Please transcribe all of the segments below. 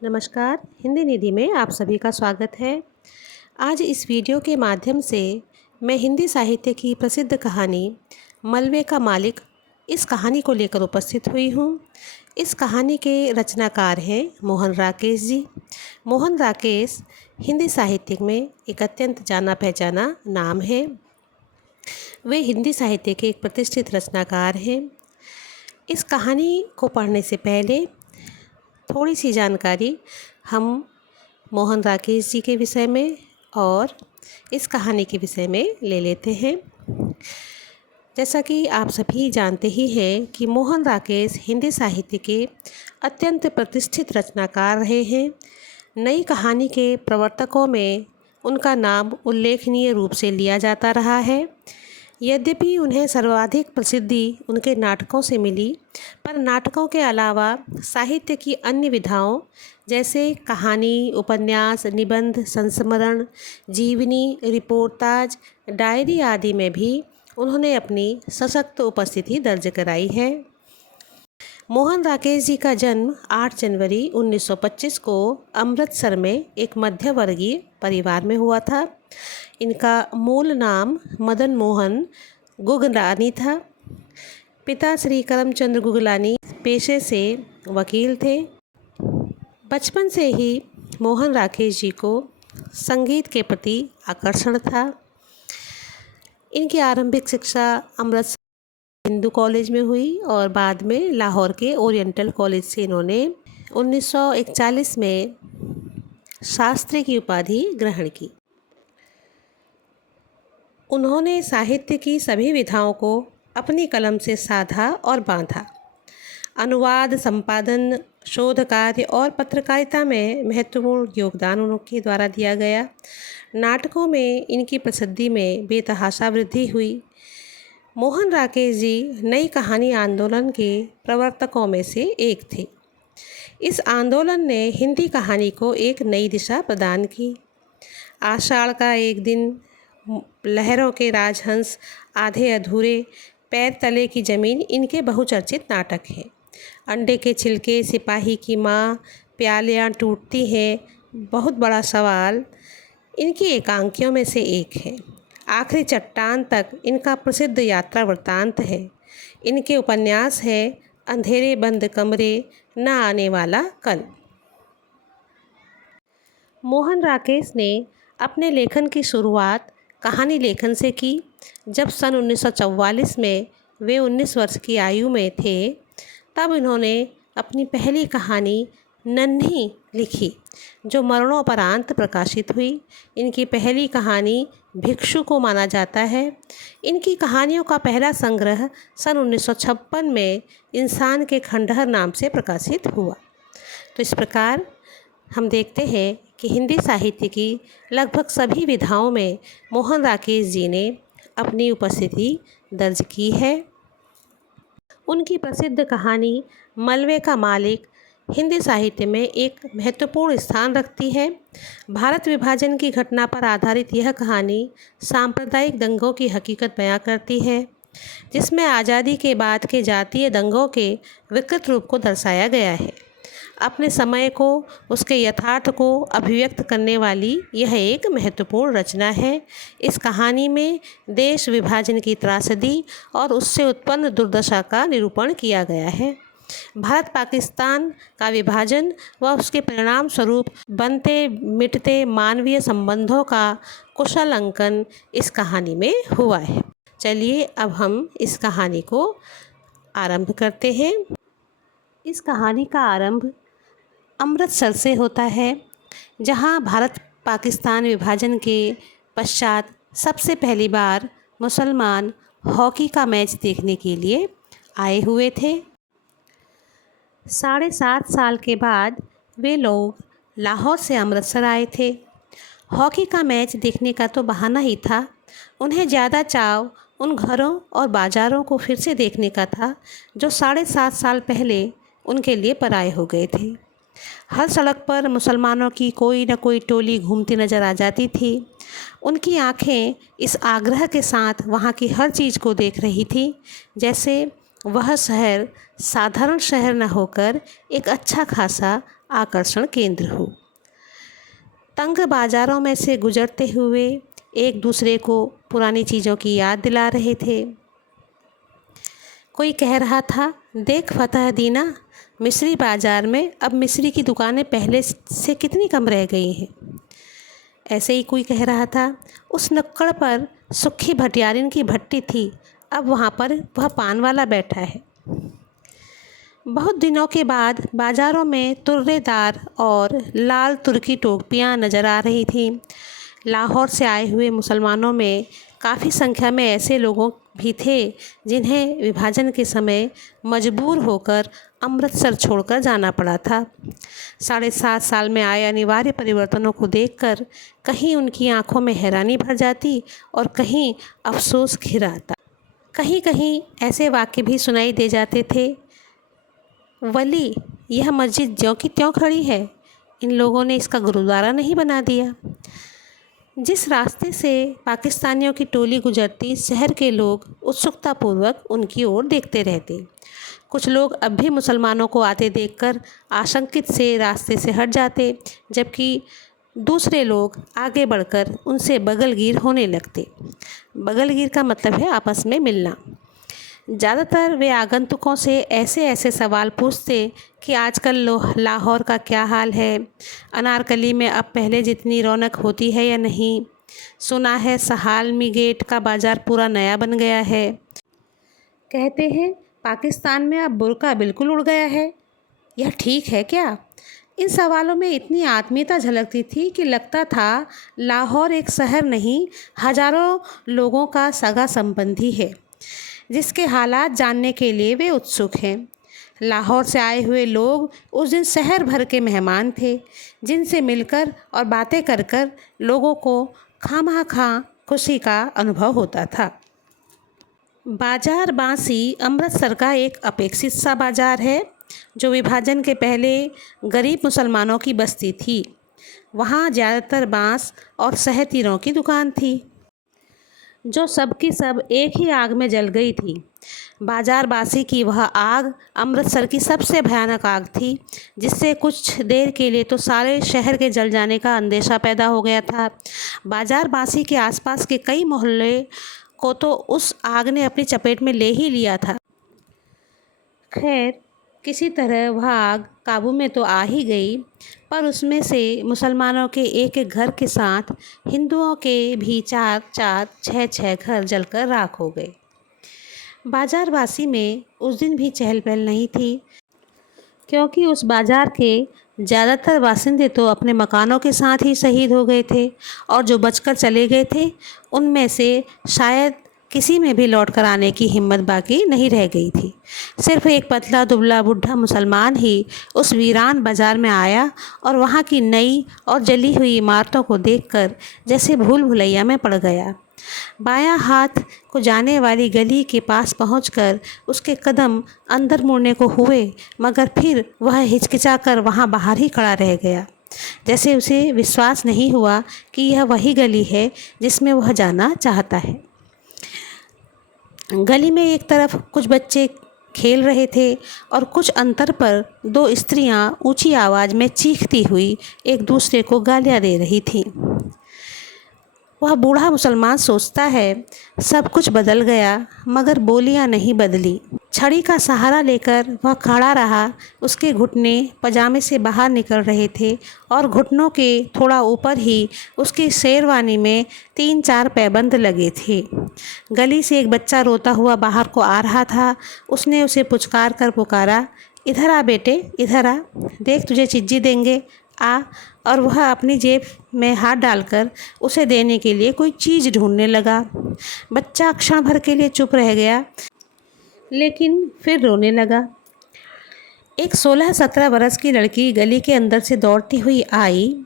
नमस्कार। हिंदी निधि में आप सभी का स्वागत है। आज इस वीडियो के माध्यम से मैं हिंदी साहित्य की प्रसिद्ध कहानी मलबे का मालिक इस कहानी को लेकर उपस्थित हुई हूँ। इस कहानी के रचनाकार हैं मोहन राकेश जी। मोहन राकेश हिंदी साहित्य में एक अत्यंत जाना पहचाना नाम है। वे हिंदी साहित्य के एक प्रतिष्ठित रचनाकार हैं। इस कहानी को पढ़ने से पहले थोड़ी सी जानकारी हम मोहन राकेश जी के विषय में और इस कहानी के विषय में ले लेते हैं। जैसा कि आप सभी जानते ही हैं कि मोहन राकेश हिंदी साहित्य के अत्यंत प्रतिष्ठित रचनाकार रहे हैं। नई कहानी के प्रवर्तकों में उनका नाम उल्लेखनीय रूप से लिया जाता रहा है। यद्यपि उन्हें सर्वाधिक प्रसिद्धि उनके नाटकों से मिली, पर नाटकों के अलावा साहित्य की अन्य विधाओं जैसे कहानी, उपन्यास, निबंध, संस्मरण, जीवनी, रिपोर्टाज, डायरी आदि में भी उन्होंने अपनी सशक्त उपस्थिति दर्ज कराई है। मोहन राकेश जी का जन्म 8 जनवरी 1925 को अमृतसर में एक मध्यवर्गीय परिवार में हुआ था। इनका मूल नाम मदन मोहन गुगलानी था। पिता श्री करमचंद गुगलानी पेशे से वकील थे। बचपन से ही मोहन राकेश जी को संगीत के प्रति आकर्षण था। इनकी आरंभिक शिक्षा अमृतसर हिंदू कॉलेज में हुई और बाद में लाहौर के ओरिएंटल कॉलेज से इन्होंने 1941 में शास्त्री की उपाधि ग्रहण की। उन्होंने साहित्य की सभी विधाओं को अपनी कलम से साधा और बांधा। अनुवाद, संपादन, शोध कार्य और पत्रकारिता में महत्वपूर्ण योगदान उनके द्वारा दिया गया। नाटकों में इनकी प्रसिद्धि में बेतहाशा वृद्धि हुई। मोहन राकेश जी नई कहानी आंदोलन के प्रवर्तकों में से एक थे। इस आंदोलन ने हिंदी कहानी को एक नई दिशा प्रदान की। आषाढ़ का एक दिन, लहरों के राजहंस, आधे अधूरे, पैर तले की ज़मीन इनके बहुचर्चित नाटक हैं। अंडे के छिलके, सिपाही की माँ, प्यालियाँ टूटती हैं, बहुत बड़ा सवाल इनकी एकांकियों में से एक है। आखिरी चट्टान तक इनका प्रसिद्ध यात्रा वृत्तांत है। इनके उपन्यास है अंधेरे बंद कमरे, न आने वाला कल। मोहन राकेश ने अपने लेखन की शुरुआत कहानी लेखन से की। जब सन 1944 में वे 19 वर्ष की आयु में थे, तब इन्होंने अपनी पहली कहानी नन्ही लिखी, जो मरणोपरांत प्रकाशित हुई। इनकी पहली कहानी भिक्षु को माना जाता है। इनकी कहानियों का पहला संग्रह सन 1956 में इंसान के खंडहर नाम से प्रकाशित हुआ। तो इस प्रकार हम देखते हैं कि हिंदी साहित्य की लगभग सभी विधाओं में मोहन राकेश जी ने अपनी उपस्थिति दर्ज की है। उनकी प्रसिद्ध कहानी मलबे का मालिक हिंदी साहित्य में एक महत्वपूर्ण स्थान रखती है। भारत विभाजन की घटना पर आधारित यह कहानी सांप्रदायिक दंगों की हकीकत बयां करती है, जिसमें आज़ादी के बाद के जातीय दंगों के विकृत रूप को दर्शाया गया है। अपने समय को, उसके यथार्थ को अभिव्यक्त करने वाली यह एक महत्वपूर्ण रचना है। इस कहानी में देश विभाजन की त्रासदी और उससे उत्पन्न दुर्दशा का निरूपण किया गया है। भारत पाकिस्तान का विभाजन व उसके परिणाम स्वरूप बनते मिटते मानवीय संबंधों का कुशल अंकन इस कहानी में हुआ है। चलिए अब हम इस कहानी को आरंभ करते हैं। इस कहानी का आरंभ अमृतसर से होता है, जहां भारत पाकिस्तान विभाजन के पश्चात सबसे पहली बार मुसलमान हॉकी का मैच देखने के लिए आए हुए थे। 7.5 साल के बाद वे लोग लाहौर से अमृतसर आए थे। हॉकी का मैच देखने का तो बहाना ही था। उन्हें ज़्यादा चाव उन घरों और बाज़ारों को फिर से देखने का था, जो 7.5 साल पहले उनके लिए पराए हो गए थे। हर सड़क पर मुसलमानों की कोई न कोई टोली घूमती नज़र आ जाती थी। उनकी आंखें इस आग्रह के साथ वहाँ की हर चीज़ को देख रही थी, जैसे वह शहर साधारण शहर न होकर एक अच्छा खासा आकर्षण केंद्र हो। तंग बाज़ारों में से गुजरते हुए एक दूसरे को पुरानी चीज़ों की याद दिला रहे थे। कोई कह रहा था, देख फतह दीना, मिस्री बाज़ार में अब मिस्री की दुकानें पहले से कितनी कम रह गई हैं। ऐसे ही कोई कह रहा था, उस नुक्कड़ पर सुक्खी भटियारिन की भट्टी थी, अब वहाँ पर वह पान वाला बैठा है। बहुत दिनों के बाद बाज़ारों में तुर्रेदार और लाल तुर्की टोपियाँ नज़र आ रही थीं। लाहौर से आए हुए मुसलमानों में काफ़ी संख्या में ऐसे लोगों भी थे जिन्हें विभाजन के समय मजबूर होकर अमृतसर छोड़कर जाना पड़ा था। 7.5 साल में आए अनिवार्य परिवर्तनों को देखकर कहीं उनकी आंखों में हैरानी भर जाती और कहीं अफसोस घिर आता। कहीं कहीं ऐसे वाक्य भी सुनाई दे जाते थे, वली, यह मस्जिद ज्यों की त्यों खड़ी है, इन लोगों ने इसका गुरुद्वारा नहीं बना दिया। जिस रास्ते से पाकिस्तानियों की टोली गुजरती, शहर के लोग उत्सुकतापूर्वक उनकी ओर देखते रहते। कुछ लोग अब भी मुसलमानों को आते देखकर आशंकित से रास्ते से हट जाते, जबकि दूसरे लोग आगे बढ़कर उनसे बगलगीर होने लगते। बगलगीर का मतलब है आपस में मिलना। ज़्यादातर वे आगंतुकों से ऐसे ऐसे सवाल पूछते कि आजकल लाहौर का क्या हाल है, अनारकली में अब पहले जितनी रौनक होती है या नहीं, सुना है सहालमी गेट का बाज़ार पूरा नया बन गया है, कहते हैं पाकिस्तान में अब बुर्का बिल्कुल उड़ गया है, यह ठीक है क्या। इन सवालों में इतनी आत्मीयता झलकती थी कि लगता था लाहौर एक शहर नहीं, हज़ारों लोगों का सगा संबंधी है जिसके हालात जानने के लिए वे उत्सुक हैं। लाहौर से आए हुए लोग उस दिन शहर भर के मेहमान थे, जिनसे मिलकर और बातें कर कर लोगों को खामख़ा खुशी का अनुभव होता था। बाज़ार बांसी अमृतसर का एक अपेक्षित सा बाज़ार है, जो विभाजन के पहले गरीब मुसलमानों की बस्ती थी। वहाँ ज़्यादातर बांस और सहतीरों की दुकान थी, जो सब की सब एक ही आग में जल गई थी। बाज़ार बासी की वह आग अमृतसर की सबसे भयानक आग थी, जिससे कुछ देर के लिए तो सारे शहर के जल जाने का अंदेशा पैदा हो गया था। बाज़ार बासी के आसपास के कई मोहल्ले को तो उस आग ने अपनी चपेट में ले ही लिया था। खैर, किसी तरह वह आग काबू में तो आ ही गई, पर उसमें से मुसलमानों के एक एक घर के साथ हिंदुओं के भी 4-4, 6-6 घर जलकर राख हो गए। बाज़ार बासी में उस दिन भी चहल पहल नहीं थी, क्योंकि उस बाज़ार के ज़्यादातर बासिंदे तो अपने मकानों के साथ ही शहीद हो गए थे, और जो बचकर चले गए थे उनमें से शायद किसी में भी लौट कर आने की हिम्मत बाकी नहीं रह गई थी। सिर्फ एक पतला दुबला बूढ़ा मुसलमान ही उस वीरान बाज़ार में आया और वहाँ की नई और जली हुई इमारतों को देखकर जैसे भूल भुलैया में पड़ गया। बायां हाथ को जाने वाली गली के पास पहुंचकर उसके कदम अंदर मुड़ने को हुए, मगर फिर वह हिचकिचाकर वहाँ बाहर ही खड़ा रह गया, जैसे उसे विश्वास नहीं हुआ कि यह वही गली है जिसमें वह जाना चाहता है। गली में एक तरफ कुछ बच्चे खेल रहे थे और कुछ अंतर पर 2 स्त्रियां ऊंची आवाज़ में चीखती हुई एक दूसरे को गालियां दे रही थीं। वह बूढ़ा मुसलमान सोचता है सब कुछ बदल गया, मगर बोलियां नहीं बदली। छड़ी का सहारा लेकर वह खड़ा रहा। उसके घुटने पजामे से बाहर निकल रहे थे और घुटनों के थोड़ा ऊपर ही उसकी शेरवानी में 3-4 पैबंद लगे थे। गली से एक बच्चा रोता हुआ बाहर को आ रहा था। उसने उसे पुचकार कर पुकारा, इधर आ बेटे, इधर आ, देख तुझे चिज्जी देंगे, आ। और वह अपनी जेब में हाथ डालकर उसे देने के लिए कोई चीज़ ढूंढने लगा। बच्चा क्षण भर के लिए चुप रह गया, लेकिन फिर रोने लगा। एक 16-17 बरस की लड़की गली के अंदर से दौड़ती हुई आई।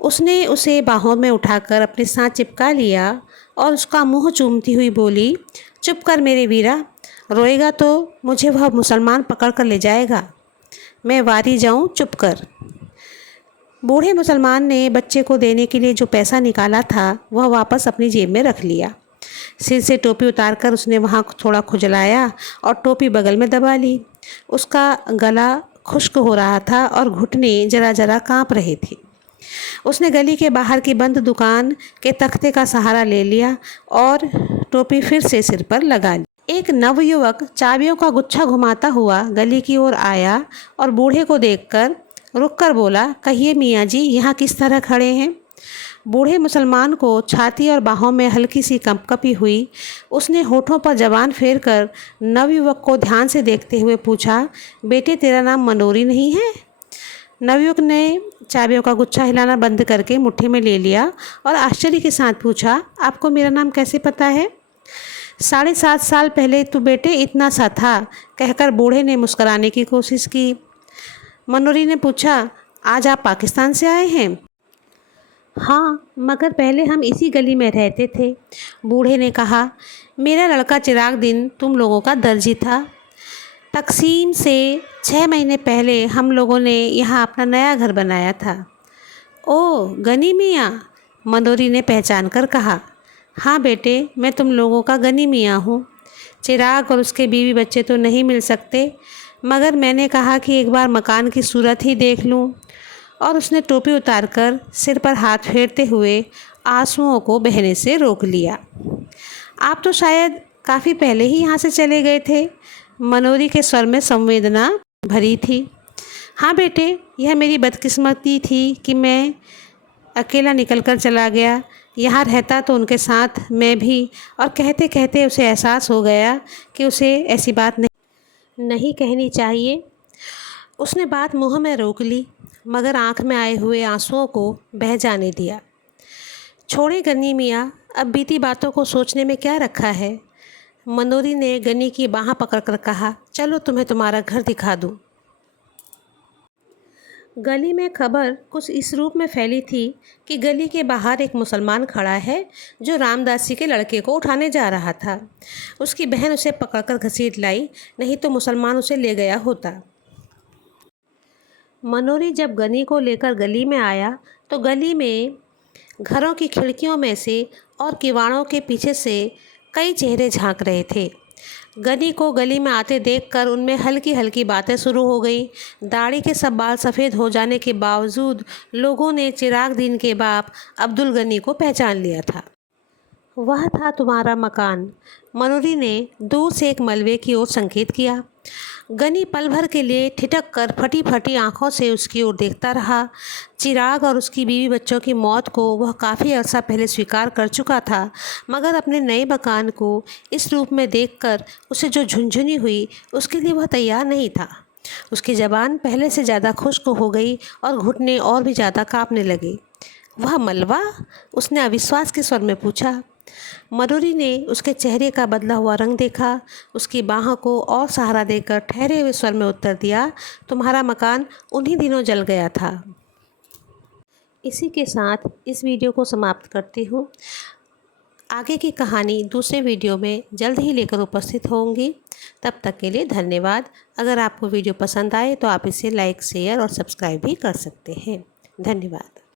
उसने उसे बाहों में उठाकर अपने साथ चिपका लिया और उसका मुंह चूमती हुई बोली, चुप कर मेरे वीरा, रोएगा तो मुझे वह मुसलमान पकड़ कर ले जाएगा। मैं वारी जाऊं, चुप कर। बूढ़े मुसलमान ने बच्चे को देने के लिए जो पैसा निकाला था वह वापस अपनी जेब में रख लिया। सिर से टोपी उतारकर उसने वहाँ थोड़ा खुजलाया और टोपी बगल में दबा ली। उसका गला खुश्क हो रहा था और घुटने जरा जरा काँप रहे थे। उसने गली के बाहर की बंद दुकान के तख्ते का सहारा ले लिया और टोपी फिर से सिर पर लगा ली। एक नवयुवक चाबियों का गुच्छा घुमाता हुआ गली की ओर आया और बूढ़े को देखकर रुककर बोला, कहिए मियाँ जी, यहाँ किस तरह खड़े हैं? बूढ़े मुसलमान को छाती और बाहों में हल्की सी कंपकपी हुई। उसने होठों पर जबान फेर कर नवयुवक को ध्यान से देखते हुए पूछा, बेटे तेरा नाम मनोरी नहीं है? नवयुवक ने चाबियों का गुच्छा हिलाना बंद करके मुट्ठी में ले लिया और आश्चर्य के साथ पूछा, आपको मेरा नाम कैसे पता है? 7.5 साल पहले तू बेटे इतना सा था, कहकर बूढ़े ने मुस्कुराने की कोशिश की। मनोरी ने पूछा, आज आप पाकिस्तान से आए हैं? हाँ, मगर पहले हम इसी गली में रहते थे। बूढ़े ने कहा, मेरा लड़का चिराग दिन तुम लोगों का दर्जी था। तकसीम से 6 महीने पहले हम लोगों ने यहाँ अपना नया घर बनाया था। ओह गनी मियाँ, मनोरी ने पहचान कर कहा। हाँ बेटे, मैं तुम लोगों का गनी मियाँ हूँ। चिराग और उसके बीवी बच्चे तो नहीं मिल सकते, मगर मैंने कहा कि एक बार मकान की सूरत ही देख लूँ। और उसने टोपी उतारकर सिर पर हाथ फेरते हुए आंसुओं को बहने से रोक लिया। आप तो शायद काफ़ी पहले ही यहाँ से चले गए थे। मनोरी के स्वर में संवेदना भरी थी। हाँ बेटे, यह मेरी बदकिस्मती थी कि मैं अकेला निकलकर चला गया। यहाँ रहता तो उनके साथ मैं भी। और कहते कहते उसे एहसास हो गया कि उसे ऐसी बात नहीं कहनी चाहिए। उसने बात मुँह में रोक ली, मगर आँख में आए हुए आंसुओं को बह जाने दिया। छोड़े गनी मियाँ, अब बीती बातों को सोचने में क्या रखा है? मनोरी ने गनी की बाँह पकड़कर कहा, चलो तुम्हें तुम्हारा घर दिखा दूँ। गली में खबर कुछ इस रूप में फैली थी कि गली के बाहर एक मुसलमान खड़ा है जो रामदासी के लड़के को उठाने जा रहा था। उसकी बहन उसे पकड़कर घसीट लाई, नहीं तो मुसलमान उसे ले गया होता। मनोरी जब गनी को लेकर गली में आया तो गली में घरों की खिड़कियों में से और किवाड़ों के पीछे से कई चेहरे झांक रहे थे। गनी को गली में आते देखकर उनमें हल्की हल्की बातें शुरू हो गई। दाढ़ी के सब बाल सफ़ेद हो जाने के बावजूद लोगों ने चिराग दीन के बाप अब्दुल गनी को पहचान लिया था। वह था तुम्हारा मकान। मनोरी ने दूर से एक मलबे की ओर संकेत किया। गनी पल भर के लिए ठिठक कर फटी फटी आंखों से उसकी ओर देखता रहा। चिराग और उसकी बीवी बच्चों की मौत को वह काफ़ी अर्सा पहले स्वीकार कर चुका था, मगर अपने नए मकान को इस रूप में देखकर उसे जो झुंझुनी हुई उसके लिए वह तैयार नहीं था। उसकी ज़बान पहले से ज़्यादा खुश्क हो गई और घुटने और भी ज़्यादा काँपने लगे। वह मलबा? उसने अविश्वास के स्वर में पूछा। मनोरी ने उसके चेहरे का बदला हुआ रंग देखा, उसकी बाहों को और सहारा देकर ठहरे हुए स्वर में उत्तर दिया, तुम्हारा मकान उन्हीं दिनों जल गया था। इसी के साथ इस वीडियो को समाप्त करती हूँ। आगे की कहानी दूसरे वीडियो में जल्द ही लेकर उपस्थित होंगी। तब तक के लिए धन्यवाद। अगर आपको वीडियो पसंद आए तो आप इसे लाइक, शेयर और सब्सक्राइब भी कर सकते हैं। धन्यवाद।